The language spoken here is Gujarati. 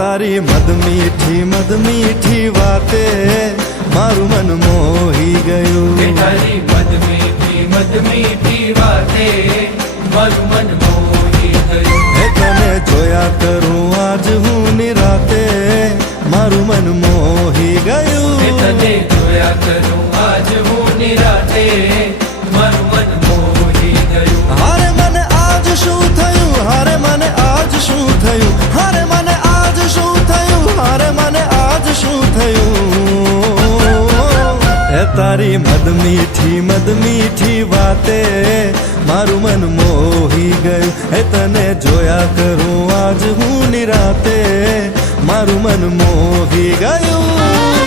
તારી મદ મીઠી વાતે મારું મન મોહી ગયું. તારી મદ મીઠી વાતે મારું મન મોહી ગયું. તને જોયા કરું આજ હું નિરાતે મારું મન મોહી ગયું. તને જોયા કરું આજ હું નિરાતે મારું મન મોહી ગયું. હારે મને આજ શું થયું, હારે મને આજ શું થયું, હારે મને આજ શું થયું, હારે મને આજ શું થયું. એ તારી મદ મીઠી વાતે મારું મન મોહી ગયું. એ તને જોયા કરું આજ હું નિરાતે મારું મન મોહી ગયું.